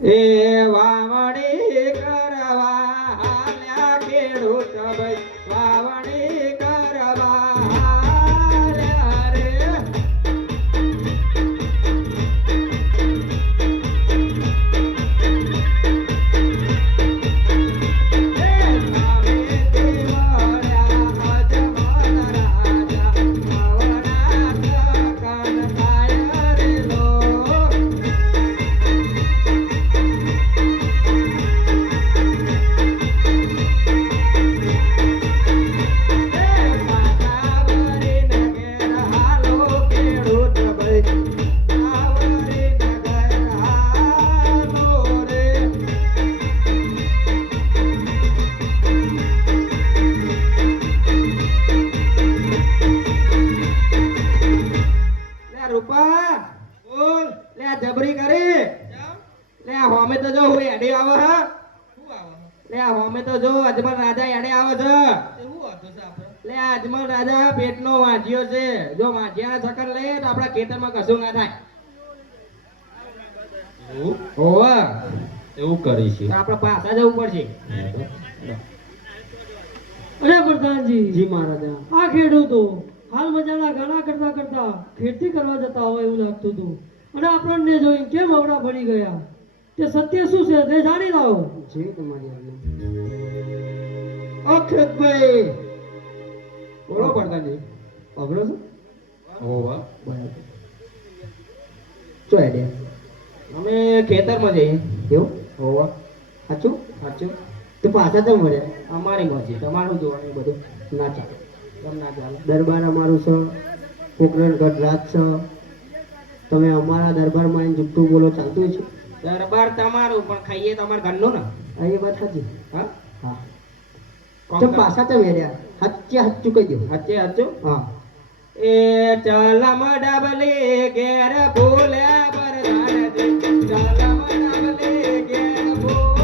એ વાવણી કરવા હાલ્યા ખેડૂત ભાઈ વાવણી કરવા હાલ્યા રે જબરી કરી લે હોમે તો જો હું એડે આવે હ શું આવે લે હોમે તો જો અજમલ રાજા એડે આવે છે એવું હતું છે આપણે લે અજમલ રાજા પેટનો વાંજ્યો છે જો વાંજ્યાના ચક્કર લઈએ તો આપણા ખેતરમાં કશું ના થાય ઓવા એવું કરી છે આપણે પાછા જવું પડશે અરે પ્રધાનજી જી મહારાજા આ ખેડૂતો હાલ મજાના ગાણા કરતા કરતા ખેતી કરવા જતા હોય એવું લાગતું હતું અને આપણને જોઈને કેમ અવડા પડી ગયા તે સત્ય શું છે તે જાણી લાવો જી તમારી અખતભાઈ બોલો પ્રધાનજી અઘરો છો ઓવા બરાબર ચો એડે અમે ખેતરમાં જઈએ એવું હોવા સાચું સાચું તો પાછા તો મળે અમારી મરજી તમારું જોવાનું બધું ના ચાલે કેમ ના ચાલે દરબાર અમારું છે કોકરણગઢ રાજ છે તમે અમારા દરબારમાં આવીને જુઠ્ઠું બોલો ચાલતું છે દરબાર તમારું પણ ખાઈએ તમારા ઘરનું ને એ વાત સાચી હા હા તો પાછા તો વેડ્યા હચ્ચે હચ્ચું કહી દો હચ્ચે હચ્ચું હા એ ચલમ ડબલે ઘેર ભૂલ્યા બરદાનજી ચલમ ડબલે ઘેર ભૂલ્યા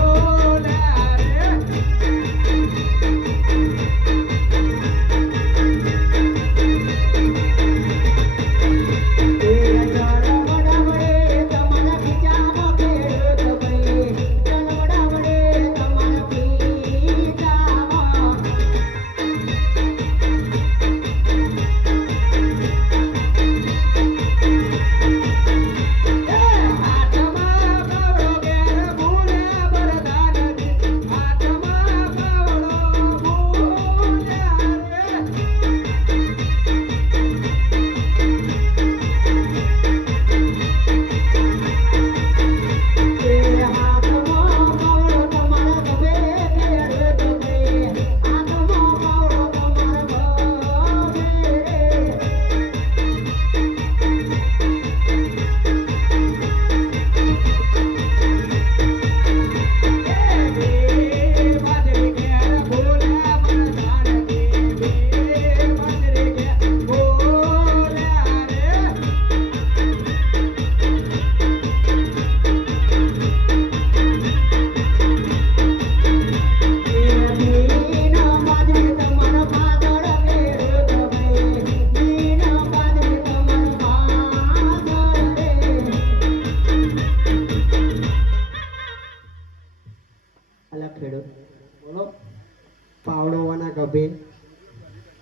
રે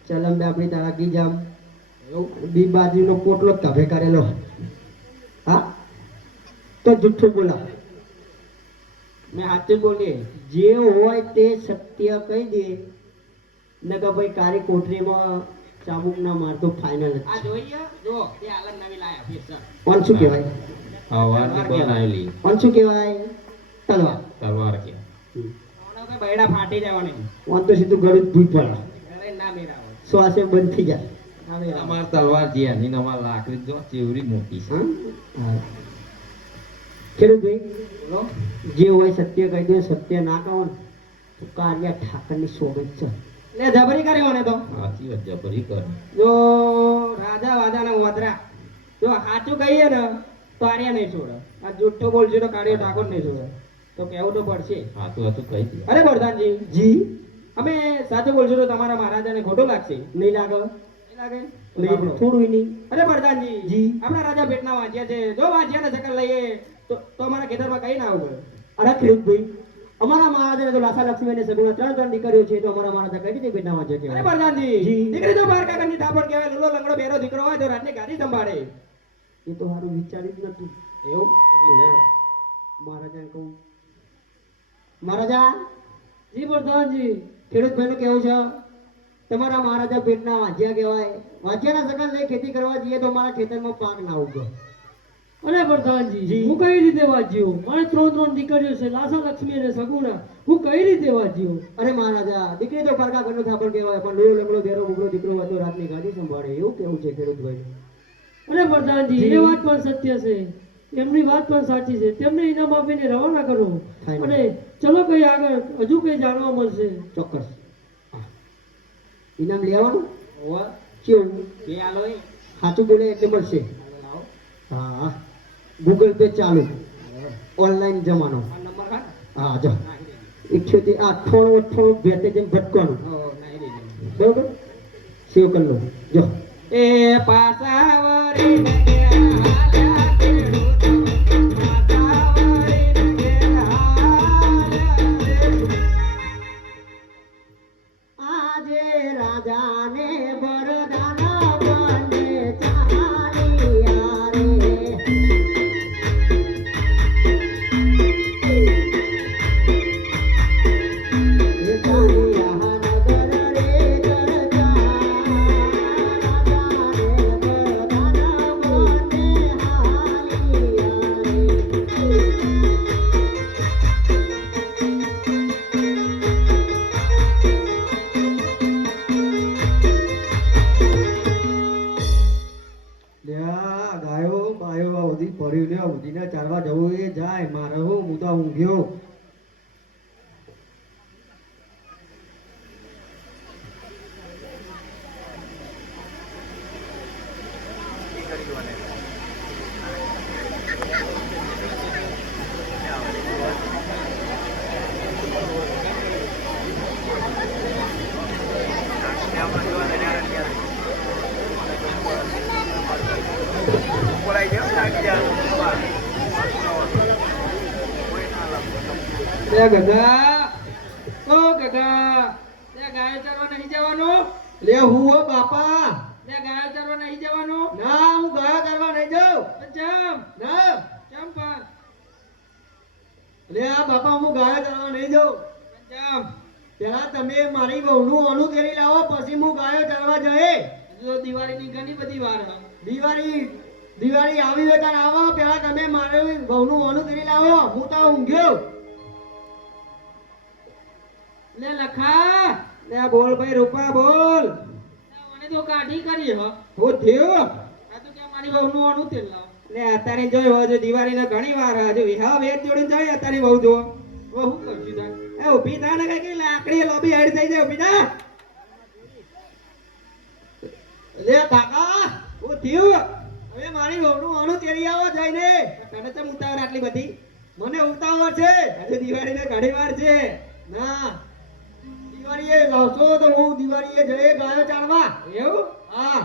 ચલમ બે આપણી તારાકી જામ બી બાજુનો પોટલો તભે કરેલો હા તો જુઠ્ઠું બોલા મેં સાચું બોલીએ જે હોય તે સત્ય કહી દે ને કે ભાઈ કારી કોઠરીમાં ચાબુક ના મારતો ફાઇનલ આ જોઈએ જો એ હાલત નવી લાયા ફેસર કોણ શું કહેવાય હવાની બનાવેલી કોણ શું કહેવાય તલવાર તલવાર કે બૈડા ફાટી જવાની કોણ તો સીધું ગળું જ ભૂઈ પડે ના મેરા શ્વાસે બંધ થઈ જાય અમાર તલવાર જે ની અમાર લાકડી જો ચેવડી મોટી છે હા ખેડૂતભાઈ બોલો જે હોય સત્ય કહી દો સત્ય ના કહો ને તો કાર્ય ઠાકરની સોગત છે લે જબરી કર્યો ને તો સાચી વાત જબરી કર જો રાજા વાજાના વાદરા જો સાચું કહીએ ને તો આર્યા નહીં છોડે આ જુઠ્ઠો બોલજો તો કાર્ય ઠાકોર નહીં છોડે તો કહેવું તો પડશે સાચું સાચું કહી દે અરે પ્રધાનજી જી અમે સાચું બોલશું તો તમારા મહારાજાને ખોટું લાગશે નહીં લાગે થોડું નહીં અરે પ્રધાનજી જી આપણા રાજા પેટના વાંચ્યા છે જો વાંચ્યા ને ચક્કર લઈએ તો અમારા ખેતરમાં કઈ ના આવું પડે. અરે ખેડૂતભાઈ, અમારા મહારાજાને તો લાસા લક્ષ્મી અને સગુણા ત્રણ દીકરીઓ છે, તો અમારા મહારાજા કઈ રીતે ભેટનામાં છે અરે કહેવાય? પ્રધાનજી, જી. દીકરી તો બાર કાકાની થાપણ કહેવાય. લૂલો લંગડો બેરો દીકરો હોય તો રાતની ગાડી સંભાળે. એ તો સારું વિચાર્યું જ નતું. એવું વિચાર. મહારાજાને કહું, મહારાજા, જી પ્રધાનજી. ખેડૂતભાઈનું કેવું છે, તમારા મહારાજા પેટના વાંજ્યા કહેવાય. વાંજ્યાના સગન લઈ ખેતી કરવા જઈએ તો મારા ખેતરમાં પાક ના ઉગે. અરે પ્રધાનજી, જી. હું કઈ રીતે વાંચ્યો? મારે ત્રણ દીકરીઓ છે, લાસા લક્ષ્મી અને સગુણા. હું કઈ રીતે વાંચ્યો? અરે મહારાજા, દીકરી તો પારકા ઘરનો થાપણ કહેવાય, પણ લોહી લંગડો બેરો બુગડો દીકરો હતો રાતની ગાડી સંભાળે. એવું કેવું છે ખેડૂતભાઈ? અરે પ્રધાનજી, જી. એ વાત પણ સત્ય છે, એમની વાત પણ સાચી છે. તેમને ઇનામ આપીને રવાના કરો. થાય. અને ચલો કઈ આગળ હજુ કઈ જાણવા મળશે. ચોક્કસ. હા. ઇનામ લેવાનું ઓવા કેવું? કે આલો એ. સાચું બોલે એટલે મળશે. લાવો. હા, ગૂગલ પે ચાલુ, ઓનલાઈન જમાનો. આ નંબર કાઢ. હા, જો નાખી દેજો. 78 98 ભેટે જેમ ભટકવાનું. નાખી દેજો. બરોબર, સેવ કરી લો. જો એ પાસાવરી નગેરા ખેડૂતો, પાસાવરી નગેરા આજે રાજાને બરદાના બને ચાલિયા રે. એ ચાલિયા નગર રે ગરજા, રાજાને બરદાના બને હાલિયા રે. લ્યા ગાયો બાયો આ બધી પડ્યું લ્યા, ઉધીને ચારવા જવું એ જાય, મારે હું તો ઊંઘ્યો. લે ગધા, ઓ ગધા, લે ગાય ચરવા નહીં જવાનું? લે હું હો બાપા, લે ગાય ચરવા નહીં જવાનું? ના હું ગાયો કરવા નહીં જાઉં. ચમ ના ચમ પણ લે આ બાપા, હું ગાયો કરવા નહીં જાઉં. ચમ પેલા તમે મારી વહુનું અણુ તેરી લાવો, પછી હું ગાયો ચરવા જઈએ. હજુ તો દિવાળીની ઘણી બધી વાર છે. દિવાળી આવી હોય ત્યારે આવો. પેલા તમે મારી વહુનું અણુ તેરી લાવો, હું તો ઊંઘ્યો. લે લખા, લે બોલ ભાઈ, રૂપા બોલ. મને તો કાઢી કરી હ. હું થયું? આ તો કે મારી વહુનું આનું તેલ લાવ. લે અત્યારે જોયો, હજુ દિવાળીને ઘણી વાર હજુ વિહાવ વેચ જોડીને જાય અત્યારે બહુ જો. હવે હું કરશું તાર? એ ઊભી થા ને, કઈ લાકડી લોબી હેડ થઈ જાય. ઊભી થા. લે કાકા, હું થયું? હવે મારી વહુનું અણુ તેરી આવો જઈને. તને ચમ ઉતાવળ આટલી બધી? મને ઉતાવળ છે, હજુ દિવાળીને ઘણી વાર છે. ના, દિવાળીએ લાવશો તો હું દિવાળીએ જઈએ ગાયો ચારવા. એવું? હા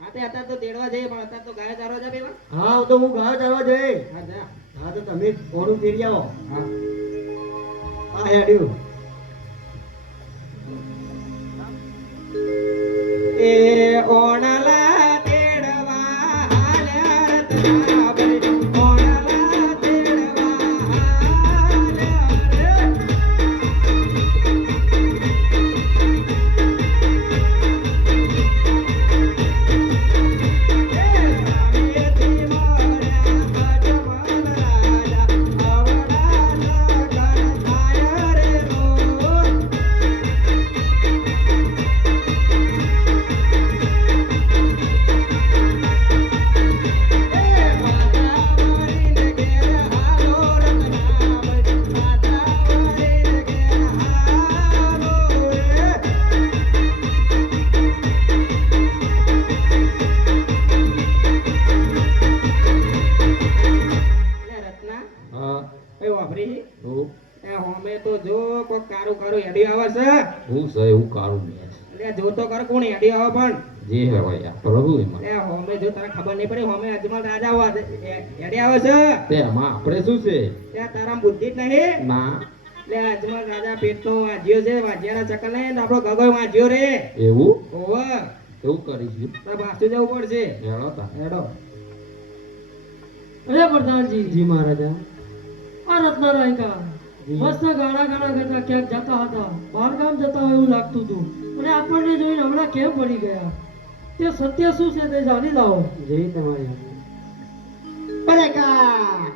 હા તે અત્યારે તો તેડવા જઈએ, પણ અત્યારે તો ગાય ચારવા જા પેલા. હા, તો હું ગાયો ચારવા જઈએ. હા જા. હા, તો તમે ઓરું ફેરી આવો. હા. હા હેડ્યું. એ ઓણલા તેડવા હાલ્યા રતના ભાઈ, ઓણલા તેડવા હાલ્યા રે. હું છે એવું કાળું મેં લે જો તો કર કોણ હેડી આવે પણ જે હોય યાર પ્રભુ એમાં લે હોમે જો તને ખબર નહીં પડી હોમે અજમલ રાજા આવા હેડે આવે છે તે એમાં આપણે શું છે ત્યાં તારા બુદ્ધિ જ નહીં ના લે અજમલ રાજા પેટનો વાજ્યો છે વાજ્યાના ચક્કર લઈને આપણો ગગો વાજ્યો રે એવું ઓવે એવું કરીશું તારે પાછું જવું પડશે હેડો તા હેડો અરે પ્રધાનજી જી મહારાજા આ રત્નારાય કા મસ્ત ગાણા કરતા ક્યાંક જતા હતા બહાર ગામ જતા હોય એવું લાગતું હતું અને આપણને જોઈને હમણાં કેમ પડી ગયા તે સત્ય શું છે તે જાણી લાવો જય તમારી બરેકા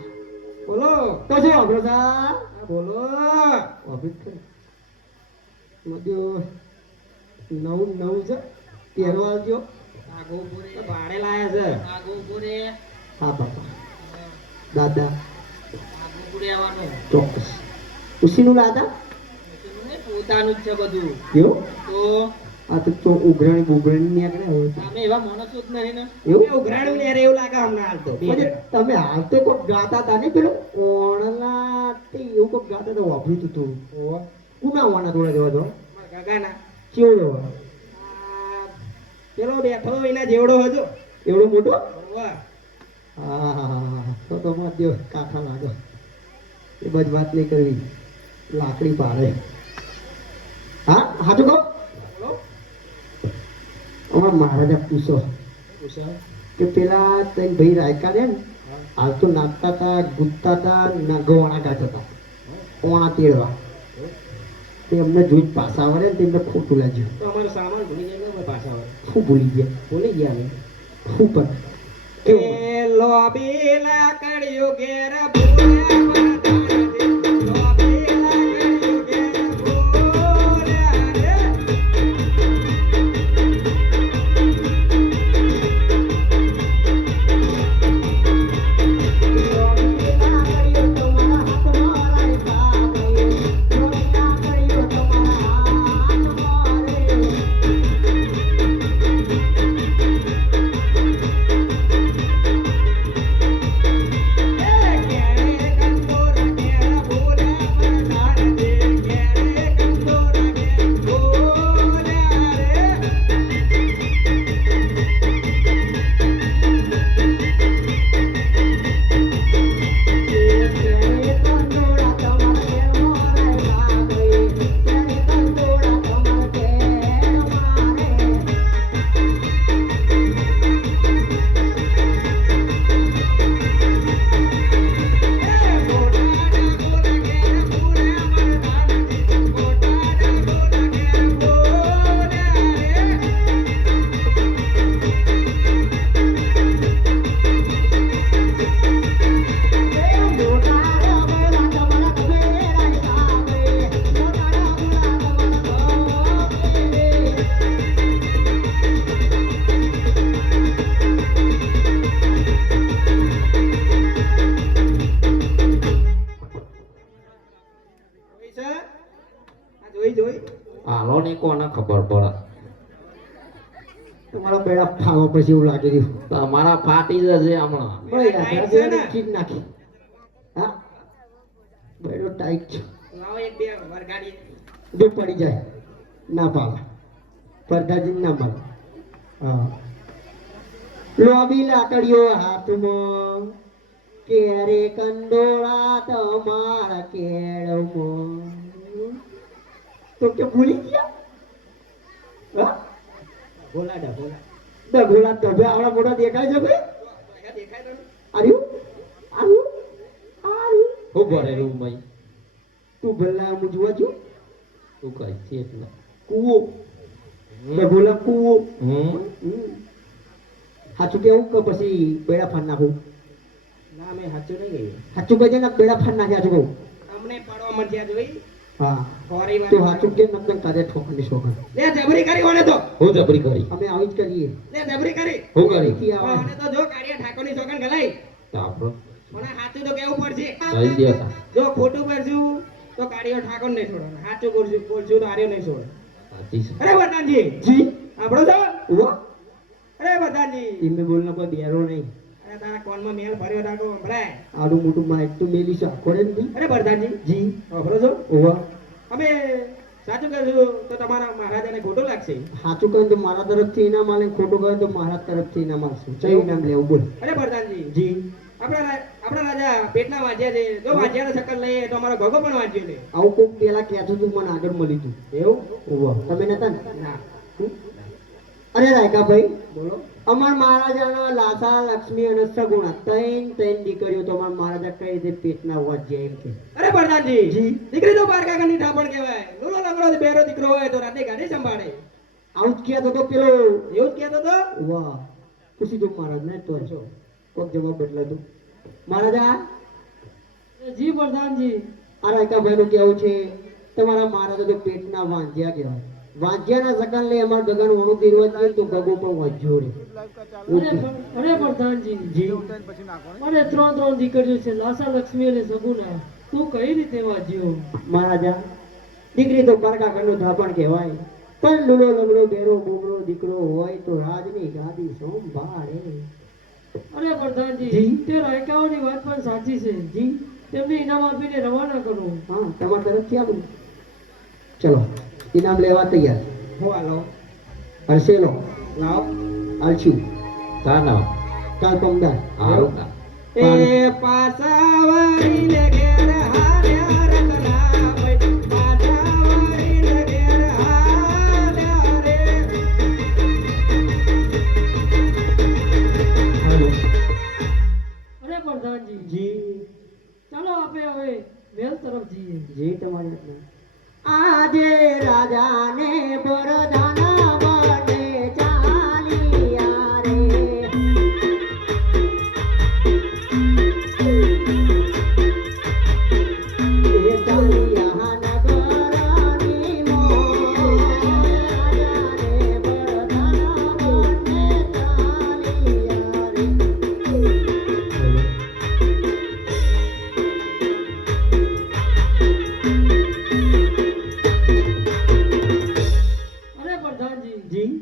બોલો તો શું આપણો સા બોલો ઓફિસ કરી મધ્યો નવું નવું છે પહેરવા આવજો તો ભાડે લાયા છે હા બાપા દાદા ચોક્કસ ખુશીનું દાદા પોતાનું જ છે બધું કેવું તો આ તો ઉઘરાણી બુઘરાણી નીકળે હવે તો. અમે એવા માણસો જ નહીં ને એવું? એવું ઉઘરાણું લે રે એવું લાગે હમણાં હાલ તો પછી તમે હાલ તો કોઈક ગાતા હતા ને પેલું ઓણલા તે એવું કોઈક ગાતા હતા વાપર્યું હતું તું કુના વાના થોડા જેવા તો કાકાના કેવડો પેલો બેઠો એના જેવડો હતો એવડો મોટો વાહ હા તો મત દેવ કાકા લાગો એ બધી વાત નહીં કરવી લાકડી પાડે હા હાચું કહો બોલો અમારા મહારાજા પૂછો કે પેલા તઈ ભાઈ રાયકા ને હાલ તો નાચતા હતા ગુજતા હતા ગવાણા ગાતા હતા ઓણા તેડવા તે એમને જોઈ પાછા આવડે ને તેમને ખોટું લાગ્યું તો અમારો સામાન ભૂલી જાય ને પાછા આવે શું ભૂલી ગયા ભૂલી ગયા અમે શું પણ એ લોબી લાકડીઓ ઘેર ભૂલ્યા પરદાનજી. લોબી લાકડીઓ ઘેર ભૂલ્યા રે. જોઈ આલો ને કોને ખબર પડે તમારા બેડા ફાવો પછી એવું લાગી રહ્યું તમારા ફાટી જશે હમણાં ભાઈ ટાઈટ છે ને? ચીજ નાખી હા બેડો ટાઈટ છે લાવો એક બે વરગાડી જો પડી જાય ના પાડે પરદાજી ના મળે હા લોબી લાકડીઓ હાથમાં કેરે કંડોળા તમારા કેળમાં તો કે ભૂલી ગયા હા ભોલા ભોલા ડગોળા ડબે આવડા મોટા દેખાય છે ભાઈ દેખાય તો આર્યું આર્યું આર્યું હું ભરેલું ભાઈ તું ભલા હું જોવા છું તું કઈ છે એટલે કૂવો ડગોળા કૂવો સાચું કેવું કે પછી બેડા ફાડ નાખું ના મેં સાચું નહીં ગયું સાચું કહેજે ને બેડા ફાડ નાખ્યા છું કહું અમને પડવા મળ્યા જોઈ હા ફોરી વાર તું સાચું કે નંદન કાજે ઠોકરની શોખન લે જબરી કરી ઓને તો હું જબરી કરી અમે આવી જ કરીએ લે જબરી કરી હું કરી અહીંથી આવે ઓને તો જો કાઢિયા ઠાકોરની સોગન ગલાઈ આપણો મને સાચું તો કેવું પડશે લઈ દેતા જો ખોટું કરશું તો કાઢિયો ઠાકોર નહીં છોડવાનો સાચું બોલશું બોલશું તો આર્યો નહીં છોડે સાચી છે અરે વરદાનજી જી આપણો છો ઉવા અરે વરદાનજી ધીમે બોલનો કોઈ બેરો નહીં અરે તારા કોનમાં મેલ ભર્યો ઠાકો સંભળાય આડું મોટું માઇક તો મેલી છે આખો રે નહીં અરે વરદાનજી જી આપણો છો ઉવા અમે સાચું કહેશું તો તમારા મહારાજાને ખોટું લાગશે. સાચું કહે તો મારા તરફથી ઇનામ આલે, ખોટું કહે તો મારા તરફથી ઇનામ આવશે. કયું ઇનામ લેવું બોલ? અરે પ્રધાનજી, જી આપણા રાજા પેટના વાંચ્યા છે. જો વાંચ્યાનો ચક્કર લઈએ તો અમારો ગગો પણ વાંચ્યો ને. આવું કોક પેલા કહેતું હતું, મને આગળ મળ્યું હતું. એવું? ઓવા તમે નતા ને? ના. અરે રાયકા ભાઈ, બોલો. અમાર મહારાજાના લાસા લક્ષ્મી અને સગુણા ત્રણ દીકરીઓ તો અમાર મહારાજા કઈ રીતે પેટના વાંચ્યા એમ કે. અરે પ્રધાનજી, જી. દીકરી તો બાર કાકાની ઠાપણ કહેવાય. લોલો લંગડો બેરો દીકરો હોય તો રાતે ગાડી સંભાળે. આવું જ કહેતો તો પેલો. એવું જ કહેતો તો. વાહ, ખુશી તું મહારાજ ને તો છો કોક જવાબ બદલાતો. મહારાજા, જી પ્રધાનજી. આ રાયકા ભાઈ નું કેવું છે તમારા મહારાજા તો પેટના વાંજ્યા કહેવાય. વાંજ્યાના સકન લઈ અમાર ગગન વણું દીરવા જોઈએ તો ગગો પણ વાંજ્યો રે. અરે પ્રધાનજી, જી અરે ત્રણ દીકરીઓ છે, લાસા લક્ષ્મી અને સગુણા. તું કઈ રીતે વાંચ્યો? મહારાજા, દીકરી તો પારકા ઘરનું ધાપણ કહેવાય, પણ લૂલો લગડો બેરો બોબરો દીકરો હોય તો રાજની ગાદી સંભાળે. અરે પ્રધાનજી, જી. તે રાયકાઓની વાત પણ સાચી છે. જી તેમને ઇનામ આપીને રવાના કરો. હા, તમારા તરફથી આવું. ચલો, ઇનામ લેવા તૈયાર. હો હાલો. હરશે લો, લાવો. આલશું તા ના કાલ પમદાર. હારું તા એ પાસાવાળીને ઘેર હાલ્યા રતના ભાઈ. પાસાવાળીને ઘેર હાલ્યા રે. હાલો. અરે પ્રધાનજી, જી ચાલો આપણે હવે મહેલ તરફ જઈએ. જી તમારી આજ્ઞા. આજે રાજાને બરદાના બને ચાલિયા રે. એ ચાલિયા નગરની મોર, રાજાને બરદાના બને ચાલિયા રે. અરે પ્રધાનજી, જી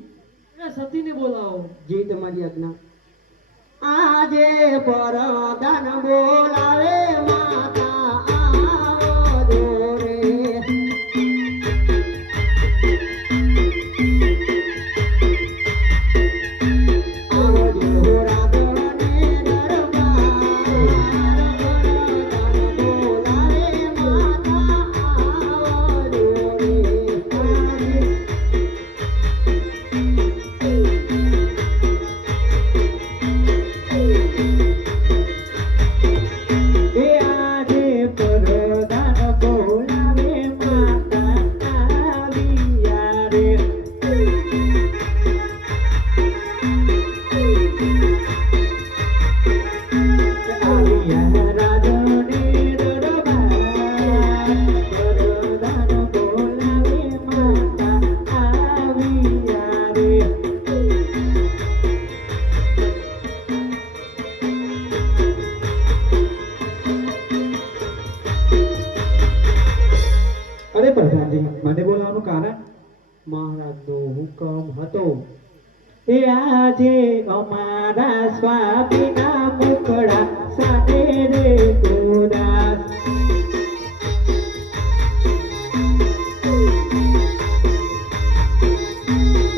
અરે સતીને બોલાવો. જી તમારી આજ્ઞા. આજે પરદાન બોલાવે માતા આવો દોરે. આવો જોરાદને દરબાર, પરદાન બોલાવે માતા આવો દોરે. એ આજે પરદાન બોલાવે માતા આવ્યા રે. આવ્યા રાજને દરબાર, પરદાન બોલાવે માતા આવ્યા રે. અરે પ્રધાનજી, મને બોલાવવાનું કારણ? મહારાજનો હુકમ હતો. એ આજે અમારા સ્વામીના મુખડા સાથે રે ગોદાસ.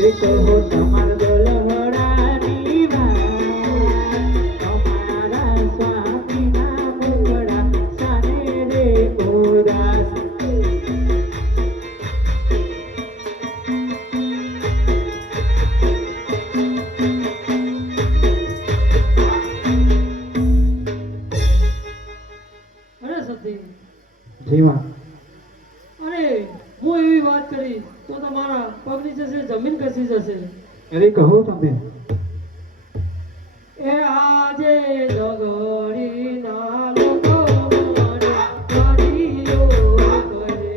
એ કહો તમાર દલહડાની વાત, અમારા સ્વામીના મુખડા સાથે રે ગોદાસ. અરે સતી, જીવા અરે હું એવી વાત કરીશ તો તમારા પગ નીચે છે જમીન ખસી જશે. અરે કહો તમે. એ આજે જગડીના લોકો મને ગાડીઓ કરે.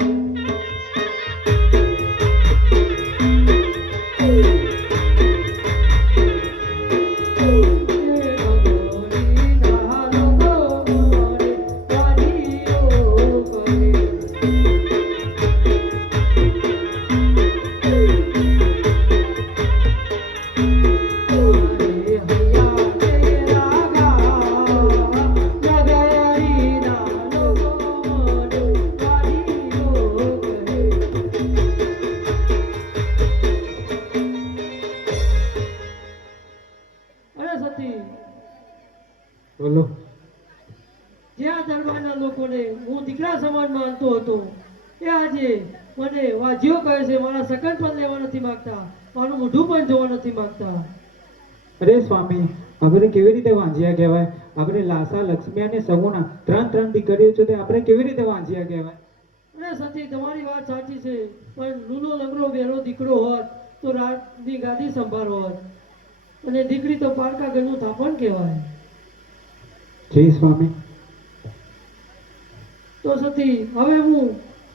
દીકરા સમાન માનતો હતો એ આજે મને વાજીઓ કહે છે, મારા સગન પણ લેવા નથી માંગતા, મારું મોઢું પણ જોવા નથી માંગતા. અરે સ્વામી, આપણે કેવી રીતે વાંજિયા કહેવાય? આપણે લાસા, લક્ષ્મી અને સગુણા ત્રણ દીકરીઓ છે, તે આપણે કેવી રીતે વાંજિયા કહેવાય? અરે સતી, તમારી વાત સાચી છે, પણ લૂલો લંગડો બેનો દીકરો હોત તો રાજની ગાદી સંભાળ હોત, અને દીકરી તો પારકા ઘરનું થાપણ કહેવાય. જી સ્વામી. તો સતી, હવે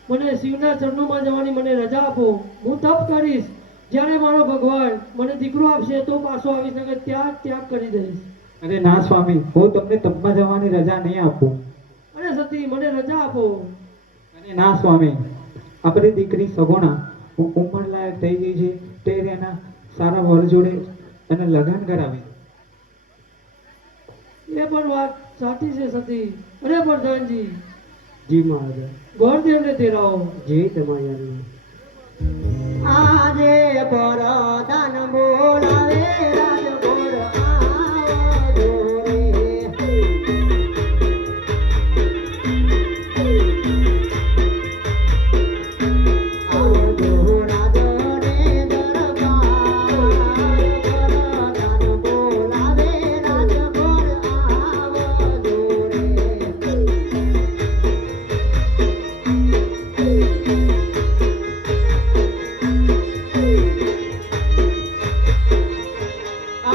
મને શિવના ચરણોમાં જવાની મને રજા આપો. હું તપ કરીશ, જ્યારે મારો ભગવાન મને દીકરો આપશે તો પાછો આવીશ, નકર ત્યાગ કરી દઈશ. અરે ના સ્વામી, હું તમને તપમાં જવાની રજા નહીં આપું. અરે સતી, મને રજા આપો. અને ના સ્વામી, આપણી દીકરી સગુણા ઉંમર લાયક થઈ ગઈ છે, તે એના સારા વર જોડે એને લગ્ન કરાવી. એ પણ વાત સાચી છે સતી. અરે પ્રધાનજી, જી મહારાજ. ગોરદેવને તેરાવો. જી તમારી આજ્ઞા. આજે પરદાન બોલાવે રાજગોર આવજો રે. આવજો રાજને દરબાર, પરદાન બોલાવે રાજગોર આવજો રે.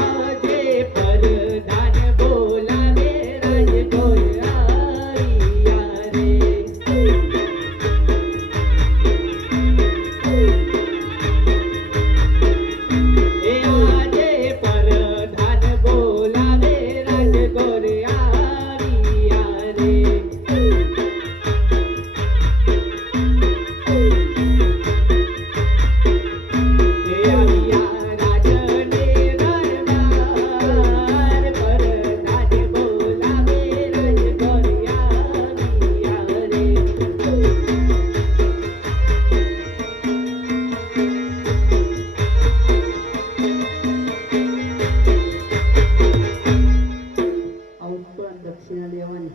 આજે પરદાન બોલાવે રાજગોર આવ્યા રે. એ આજે પરદાન બોલાવે રાજગોર આવ્યા રે. આવ્યા રાજને દરબાર, પરદાન બોલાવે રાજગોર આવ્યા રે. દક્ષિણા લેવાની.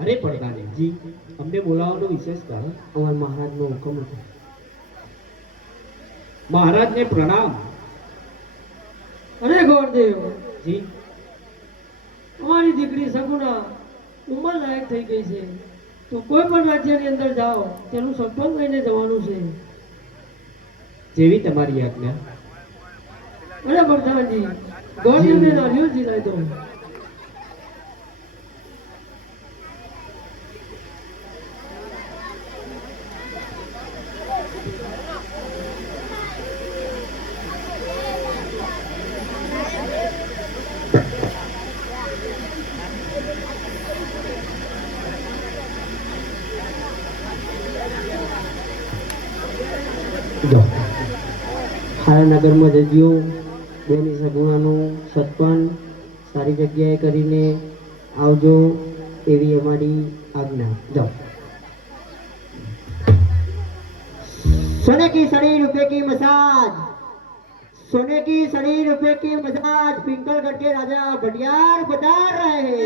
અરે પડદાની જી, અમને બોલાવવાનું વિશેષ કારણ? અમારા મહારાજનો હુકમ હતો. મહારાજને પ્રણામ. અરે ગોરદેવ, જી. અમારી દીકરી સગુણા ઉંમર લાયક થઈ ગઈ છે, તો કોઈ પણ રાજ્યની અંદર જાઓ તેનું સરપંચ લઈને જવાનું છે. જેવી તમારી આજ્ઞા. અરે પ્રધાનજી, ગોરદેવને નારિયેળ જીલાઈ દો. હારા નગરમાં જજો, બેની સગુણાનું સત્પન સારી જગ્યાએ કરીને આવજો, એવી અમારી આજ્ઞા. જાઓ. सोने की सड़ी रुपए की मसाज, सोने की सड़ी रुपए की मसाज पिंकलगढ़ के राजा भटियार बता रहे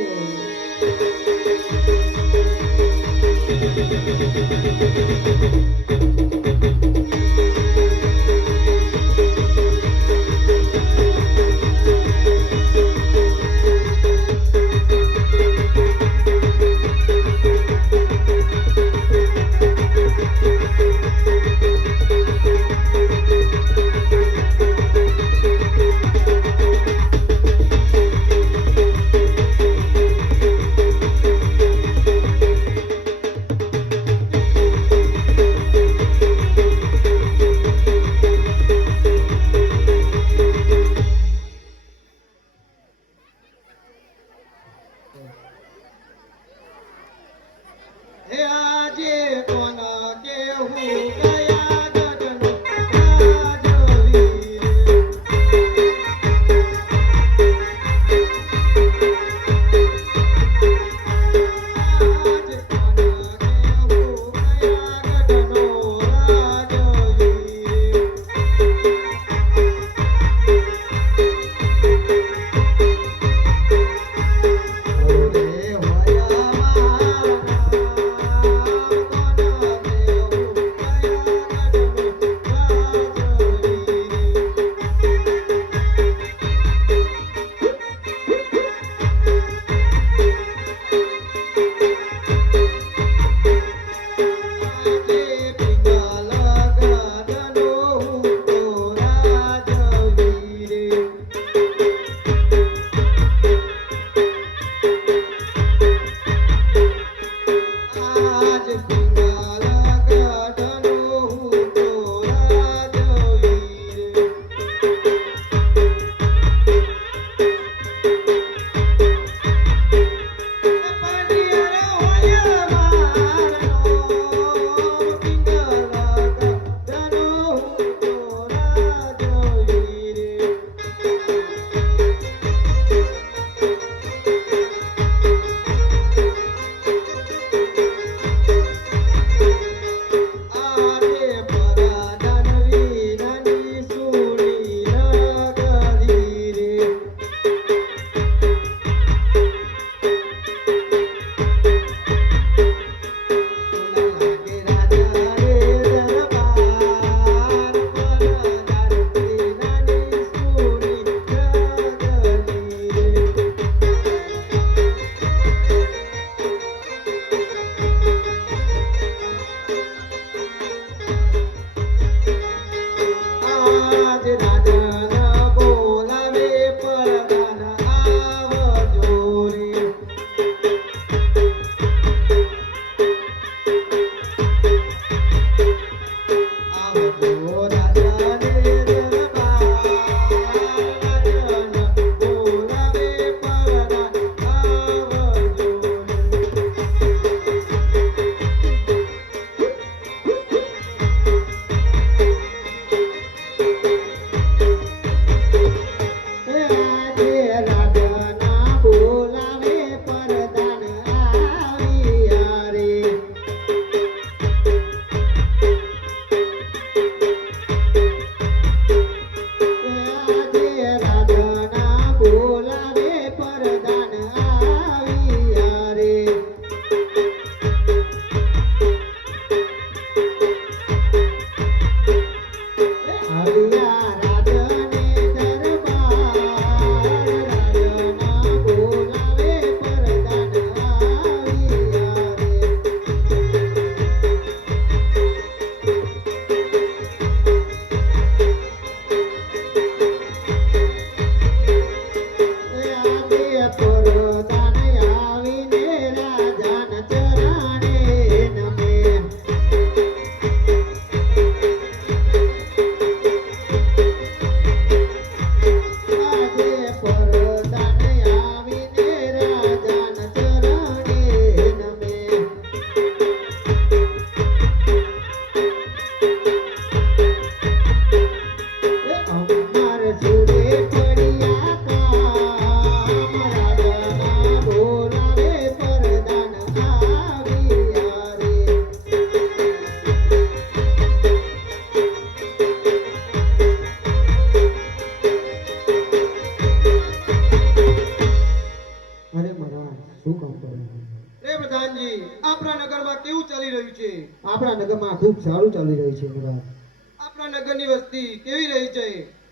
हे आजे कोना के हूँ गया गगन राजवीर। आज कोना के हूँ गया गगन राजवीर। ओरे होया मारा આજ પિંગલ ગઢનો હું તો રાજવીર. પંડિયર હોય મારનો પિંગલ ગઢનો હું તો રાજવીર. આજે પરાધન વીરની સુણી નગરી રે. લાગે રાજા રે દરબાર પરાધન વીરની સુણી નગરી રે. આજ રાજાના બોલાવે પરદાન આવજો રે. આવજો રાજા રે દરબાર રાજાના બોલાવે પરદાન આવજો રે. આજે રાજાના બોલાવે પરદાન આવ્યા રે. આજે રાજાના બોલાવે પરદાન આવ્યા રે. આવ્યા રાજને દરબાર રાજાના બોલાવે પરદાન આવ્યા રે. આજે પરદાન આવીને રાજાના ચરણે નમે. આજે પરદાન આવીને રાજાના ચરણે નમે. અમાર સુરે પડ્યા કામ રાજાના બોલાવે પરદાન આવ્યા રે. અરે મહારાજ શું કામ કર્યું? રે પ્રધાનજી, આપણા નગરમાં કેવું ચાલી રહ્યું છે? આપણા નગરમાં ખૂબ સારું ચાલી રહ્યું છે મહારાજ. આપણા નગરની વસ્તી કેવી રહી છે?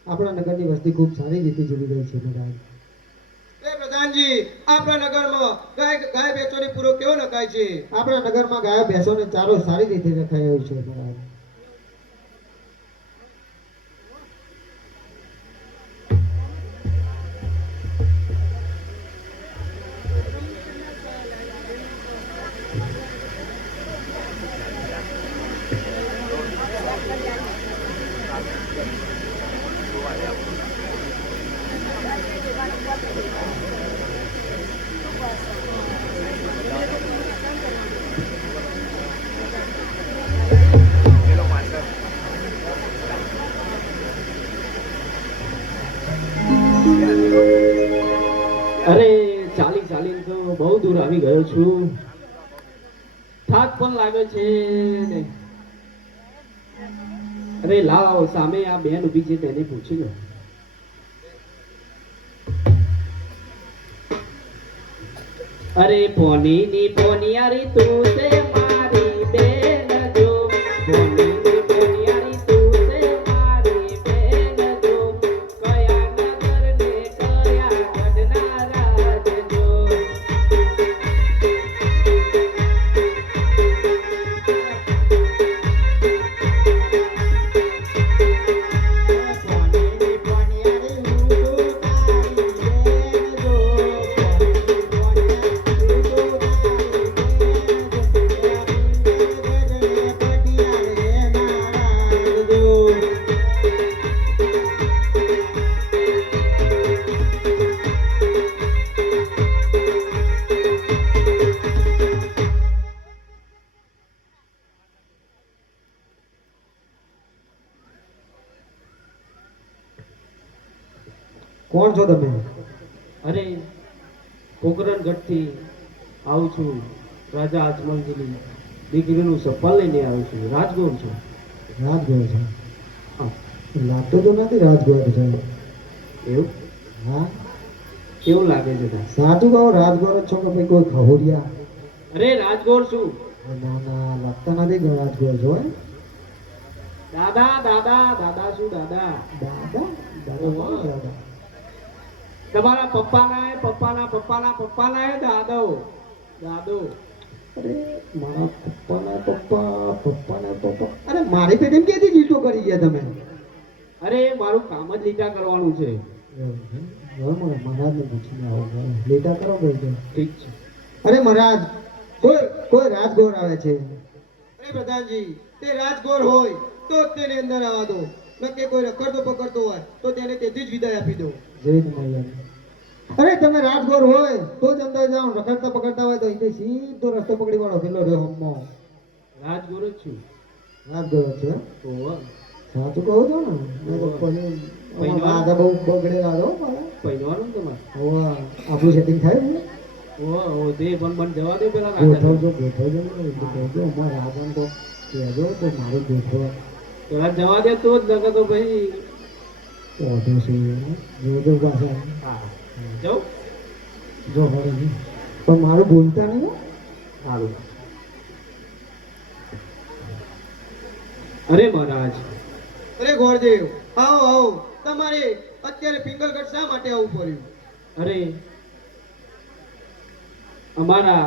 આપણા નગરની વસ્તી ખૂબ સારી રીતે જીવી રહી છે મહારાજ. રે પ્રધાનજી, આપણા નગરમાં ગાય બેચોની પૂરો કેવો નખાય છે? આપણા નગરમાં ગાયો ભેંસોને ચારો સારી રીતે રખાઈ રહ્યું છે મહારાજ. અરે ચાલી ચાલીને તો બહુ દૂર આવી ગયો છું. થાક પણ લાગે છે ને. અરે લાવ સામે આ બેન ઊભી છે તેને પૂછી લો. અરે પોની ની પોનિયારી તું છે મારી બેન જો. પોની ની પોનિયારી તું છે મારી બેન જો. કયા નગર ને કયા ગઢના રાજ જો. કોણ છો તમે? અરે પોકરણગઢથી આવું છું. રાજા અજમલજીની દીકરીનું સપલ લઈને આવું છું. રાજગોર છું. રાજગોર છો? હા. લાગતો તો નથી રાજગોર છે. એવું હા, કેવું લાગે છે તને? સાચું કહો, રાજગોર જ છો કે ભાઈ કોઈ ખહોરિયા? અરે રાજગોર છું. ના ના, લાગતા નથી કે રાજગોર છો. હે? દાદા દાદા દાદા શું દાદા? દાદા દાદા કોણ દાદા? તમારા પપ્પાના પપ્પાના દાદો દાદો. અરે મારા પપ્પાના પપ્પા. અરે મારી પેઢી ક્યાંથી લીટો કરી ગયા તમે? અરે મારું કામ જ લીટા કરવાનું છે. મહારાજને પૂછીને આવો. લેટા કરો ભાઈ. ઠીક છે. અરે મહારાજ, કોઈ રાજગોર આવે છે. અરે પ્રધાનજી, તે રાજગોર હોય તો જ તેને અંદર આવવા દો. નકે કોઈ રખડતો પકડતો હોય તો તેને તેથી જ વિદાય આપી દો. જય મૈયા. અરે તમે રાજગોર હોય તો જ અંદર જાઓ. રખડતા પકડતા હોય તો અહીંથી સીધો રસ્તો પકડી વાળો પેલો રહ્યો હમો. રાજગોર જ છું. રાજગોર છે? ઓહો. સાચું કહું છો ને? મેં તો પછી રાધા બહુ બગડેલા હતો મારા. પહેરવાનું ને તમારે? હોવા આપણું સેટિંગ થાય ને? ઓહો તે પણ જવા દે પેલા રાજા. ગોઠવજો અમારા રાજાને તો કહેજો તો મારું ગોઠવા. પેલા જવા દે તો જ નકર તો ભાઈ. ઓઢો છે જોજો પાછા. હા જાઉં. જો હવે પણ મારું બોલતા નહીં હો. સારું. અરે મહારાજ. અરે ગોરદેવ, આવો આવો. તમારે અત્યારે પિંગલગઢ શા માટે આવવું પડ્યું? અરે અમારા